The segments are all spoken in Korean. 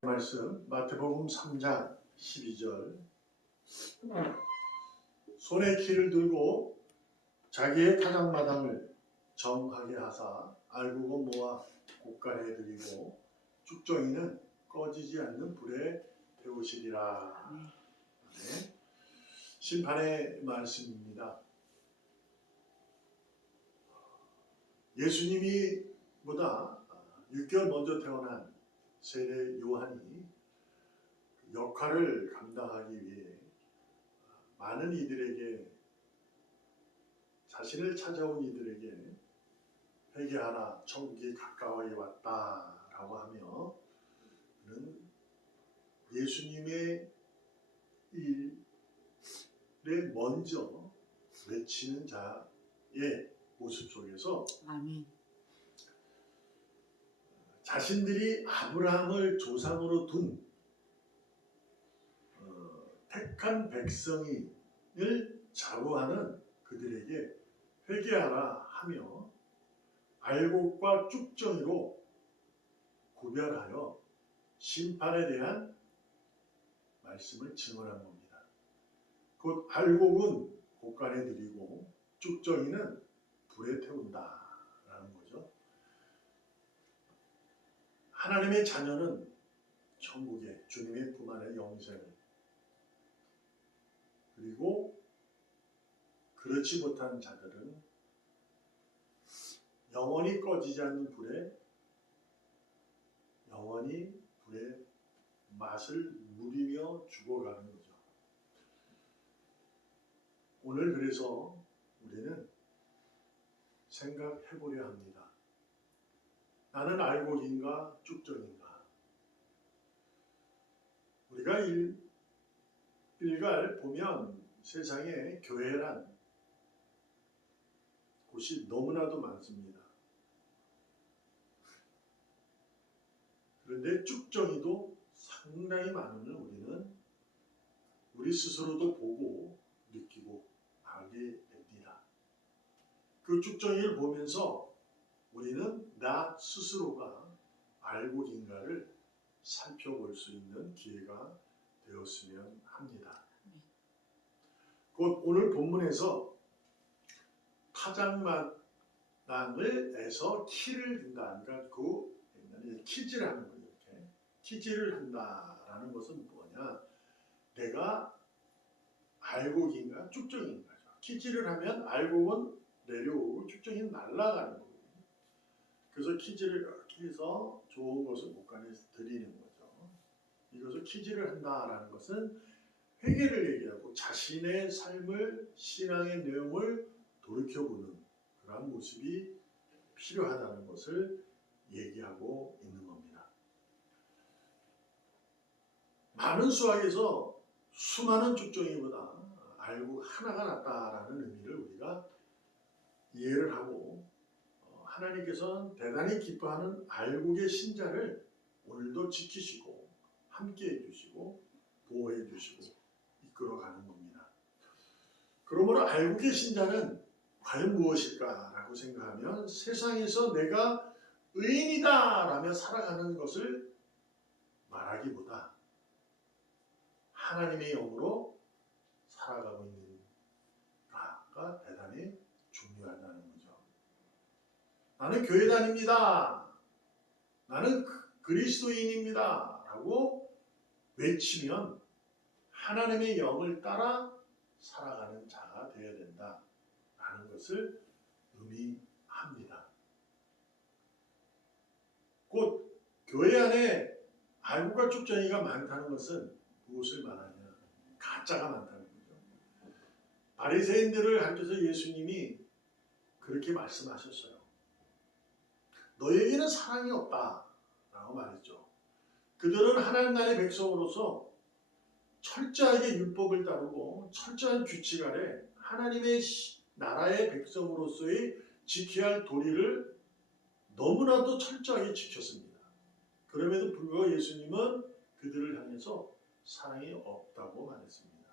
말씀 마태복음 3장 12절. 손에 키를 들고 자기의 타작마당을 정하게 하사 알곡은 모아 곳간에 들이고 쭉정이는 꺼지지 않는 불에 태우시리라. 네. 심판의 말씀입니다. 예수님이 보다 6개월 먼저 태어난 세례 요한이 역할을 감당하기 위해 많은 이들에게, 자신을 찾아온 이들에게 회개하라, 천국이 가까이 왔다라고 하며 그는 예수님의 일에 먼저 외치는 자의 모습 속에서 아멘. 자신들이 아브라함을 조상으로 둔 택한 백성을 자로하는 그들에게 회개하라 하며 알곡과 쭉정이로 구별하여 심판에 대한 말씀을 증언한 겁니다. 곧 알곡은 곳간에 들이고 쭉정이는 불에 태운다라는 거죠. 하나님의 자녀는 천국에 주님의 품 안에 영생을, 그리고 그렇지 못한 자들은 영원히 꺼지지 않는 불에, 영원히 불의 맛을 누리며 죽어가는 거죠. 오늘 그래서 우리는 생각해보려 합니다. 나는 알곡인가 쭉정인가? 우리가 일갈 보면 세상에 교회란 곳이 너무나도 많습니다. 그런데 쭉정이도 상당히 많음을 우리는 우리 스스로도 보고 느끼고 알게 됩니다. 그 쭉정이를 보면서 우리는 나 스스로가 알곡인가를 살펴볼 수 있는 기회가 되었으면 합니다. 곧 오늘 본문에서 타작마당을 에서 키를 든다. 그러니까 그 옛날에 키질하는 거예요. 이렇게 키질을 한다라는 것은 뭐냐? 내가 알곡인가 쭉정인가죠. 키질을 하면 알곡은 내려오고 쭉정이는 날아가는 거예요. 그래서 키질을 이렇게 해서 좋은 것을 곳간에 드리는 거죠. 이것을 키질을 한다라는 것은 회개를 얘기하고 자신의 삶을, 신앙의 내용을 돌이켜보는 그런 모습이 필요하다는 것을 얘기하고 있는 겁니다. 많은 수학에서 수많은 쭉정이보다 알곡 하나가 낫다라는 의미를 우리가 이해를 하고, 하나님께서는 대단히 기뻐하는 알곡의 신자를 오늘도 지키시고 함께해 주시고 보호해 주시고 이끌어가는 겁니다. 그러므로 알곡의 신자는 과연 무엇일까라고 생각하면 세상에서 내가 의인이다라며 살아가는 것을 말하기보다 하나님의 영으로 살아가고 있는가가 대단히 중요하다는 거죠. 나는 교회 다닙니다. 나는 그리스도인입니다. 라고 외치면 하나님의 영을 따라 살아가는 자가 되어야 된다라는 것을 의미합니다. 곧 교회 안에 알곡과 쭉정이가 많다는 것은 무엇을 말하냐? 가짜가 많다는 거죠. 바리새인들을 가르쳐서 예수님이 그렇게 말씀하셨어요. 너에게는 사랑이 없다라고 말했죠. 그들은 하나님 나라의 백성으로서 철저하게 율법을 따르고 철저한 규칙 아래 하나님의 나라의 백성으로서의 지켜야 할 도리를 너무나도 철저하게 지켰습니다. 그럼에도 불구하고 예수님은 그들을 향해서 사랑이 없다고 말했습니다.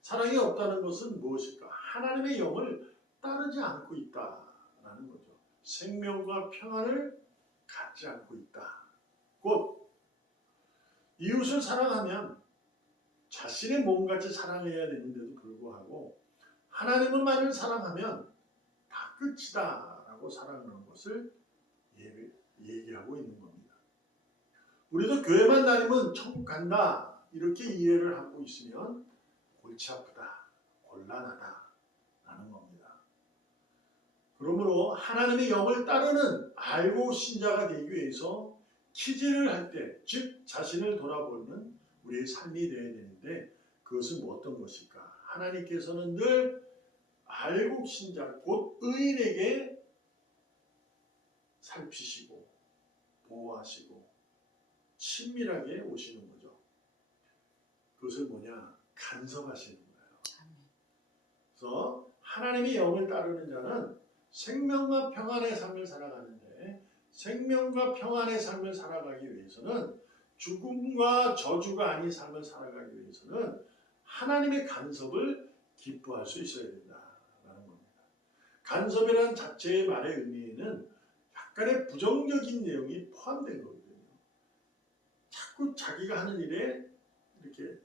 사랑이 없다는 것은 무엇일까? 하나님의 영을 따르지 않고 있다라는 거죠. 생명과 평안을 갖지 않고 있다. 곧 이웃을 사랑하면 자신의 몸같이 사랑해야 되는데도 불구하고 하나님을만을 사랑하면 다 끝이다 라고 사랑하는 것을 얘기하고 있는 겁니다. 우리도 교회만 다니면 천국 간다 이렇게 이해를 하고 있으면 골치 아프다, 곤란하다 라는 겁니다. 그러므로 하나님의 영을 따르는 알고 신자가 되기 위해서 키질을 할 때, 즉 자신을 돌아보는 우리의 삶이 되어야 되는데 그것은 어떤 것일까? 하나님께서는 늘 알고 신자, 곧 의인에게 살피시고 보호하시고 친밀하게 오시는 거죠. 그것을 뭐냐? 간섭하시는 거예요. 그래서 하나님의 영을 따르는 자는 생명과 평안의 삶을 살아가는데 생명과 평안의 삶을 살아가기 위해서는 죽음과 저주가 아닌 삶을 살아가기 위해서는 하나님의 간섭을 기뻐할 수 있어야 된다라는 겁니다. 간섭이라는 자체의 말의 의미에는 약간의 부정적인 내용이 포함된 거거든요. 자꾸 자기가 하는 일에 이렇게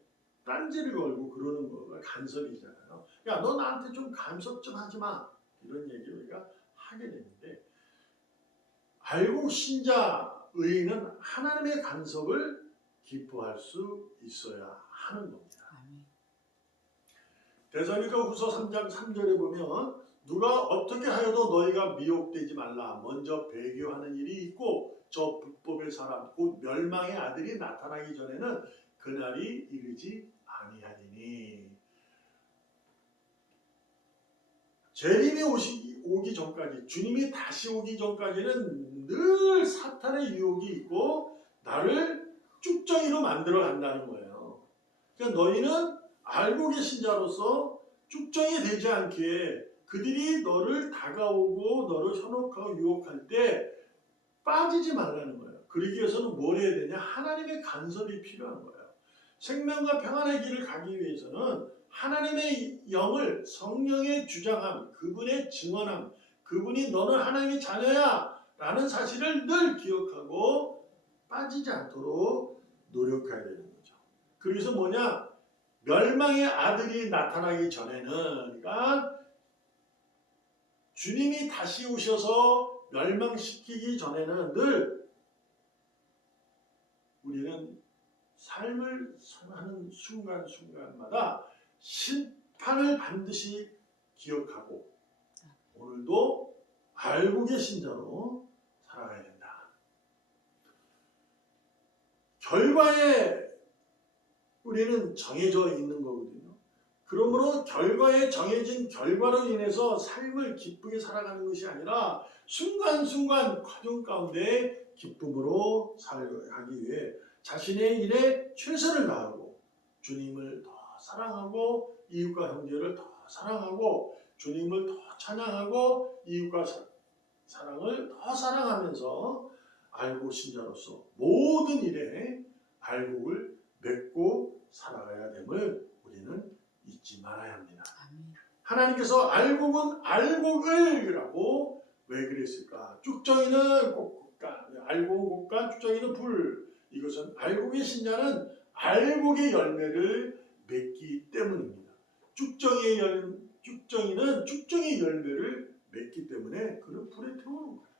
딴지를 걸고 그러는 거가 간섭이잖아요. 야, 너 나한테 좀 간섭 좀 하지 마. 이런 얘기 우리가 하게 되는데 알고 신자 의인은 하나님의 간섭을 기뻐할 수 있어야 하는 겁니다. 데살로니가 후서 3장 3절에 보면 누가 어떻게 하여도 너희가 미혹되지 말라. 먼저 배교하는 일이 있고 저 불법의 사람 곧 멸망의 아들이 나타나기 전에는 그날이 이르지 아니하리니. 재림이 오기 전까지, 주님이 다시 오기 전까지는 늘 사탄의 유혹이 있고 나를 쭉정이로 만들어 간다는 거예요. 그러니까 너희는 알고 계신 자로서 쭉정이 되지 않게 그들이 너를 다가오고 너를 현혹하고 유혹할 때 빠지지 말라는 거예요. 그러기 위해서는 뭘 해야 되냐? 하나님의 간섭이 필요한 거예요. 생명과 평안의 길을 가기 위해서는 하나님의 영을 성령의 주장함, 그분의 증언함, 그분이 너는 하나님의 자녀야 라는 사실을 늘 기억하고 빠지지 않도록 노력해야 되는 거죠. 그래서 뭐냐? 멸망의 아들이 나타나기 전에는, 그러니까 주님이 다시 오셔서 멸망시키기 전에는 늘 우리는 삶을 하는 순간순간마다 심판을 반드시 기억하고 오늘도 알고 계신 자로 살아가야 된다. 결과에 우리는 정해져 있는 거거든요. 그러므로 결과에 정해진 결과로 인해서 삶을 기쁘게 살아가는 것이 아니라 순간순간 과정 가운데 기쁨으로 살아가기 위해 자신의 일에 최선을 다하고 주님을 더 사랑하고 이웃과 형제를 더 사랑하고 주님을 더 찬양하고 이웃과 사랑을 더 사랑하면서 알고 신자로서 모든 일에 알곡을 맺고 살아가야 됨을 우리는 잊지 말아야 합니다. 하나님께서 알곡은 알곡을이라고 왜 그랬을까? 쭉정이는 곡간, 알곡은 곡간, 쭉정이는 불. 이것은 알곡의 신자는 알곡의 열매를 맺기 때문입니다. 쭉정이는 쭉정의 열매를 맺기 때문에 그를 불에 태우는 거예요.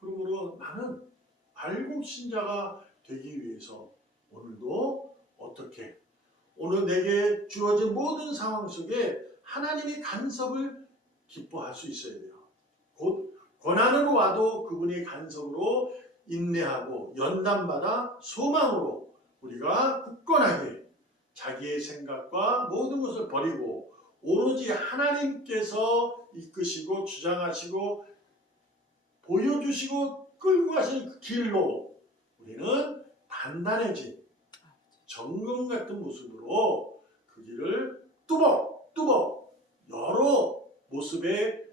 그러므로 나는 알곡 신자가 되기 위해서 오늘도 어떻게 오늘 내게 주어진 모든 상황 속에 하나님의 간섭을 기뻐할 수 있어야 돼요. 곧 고난으로 와도 그분의 간섭으로 인내하고 연단받아 소망으로 우리가 굳건하게 자기의 생각과 모든 것을 버리고 오로지 하나님께서 이끄시고 주장하시고 보여주시고 끌고 가신 그 길로 우리는 단단해진 정금 같은 모습으로 그 길을 뚜벅뚜벅 여러 모습의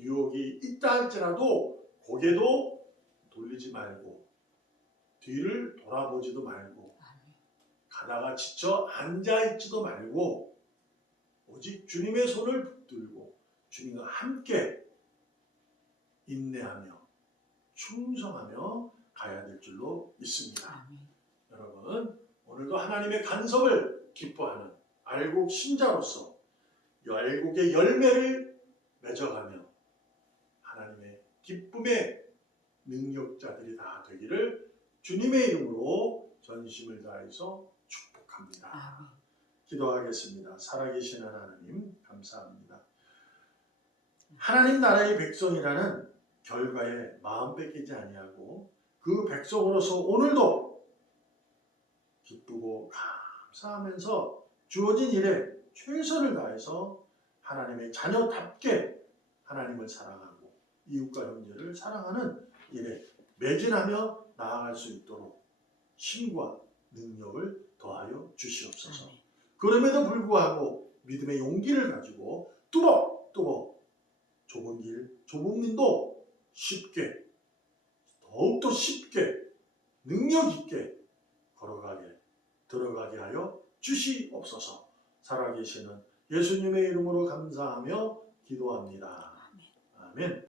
유혹이 있다 할지라도 고개도 돌리지 말고 뒤를 돌아보지도 말고 가다가 지쳐 앉아있지도 말고 오직 주님의 손을 붙들고 주님과 함께 인내하며 충성하며 가야 될 줄로 믿습니다. 여러분 오늘도 하나님의 간섭을 기뻐하는 알곡 신자로서 이 알곡의 열매를 맺어가며 하나님의 기쁨의 능력자들이 다 되기를 주님의 이름으로 전심을 다해서 축복합니다. 기도하겠습니다. 살아계신 하나님 감사합니다. 하나님 나라의 백성이라는 결과에 마음 뺏기지 아니하고 그 백성으로서 오늘도 기쁘고 감사하면서 주어진 일에 최선을 다해서 하나님의 자녀답게 하나님을 사랑하고 이웃과 형제를 사랑하는 일에 매진하며 나아갈 수 있도록 힘과 능력을 더하여 주시옵소서. 그럼에도 불구하고 믿음의 용기를 가지고 뚜벅뚜벅 좁은 길, 좁은 문도 쉽게 더욱더 쉽게 능력 있게 들어가게 하여 주시옵소서. 살아계시는 예수님의 이름으로 감사하며 기도합니다. 아멘.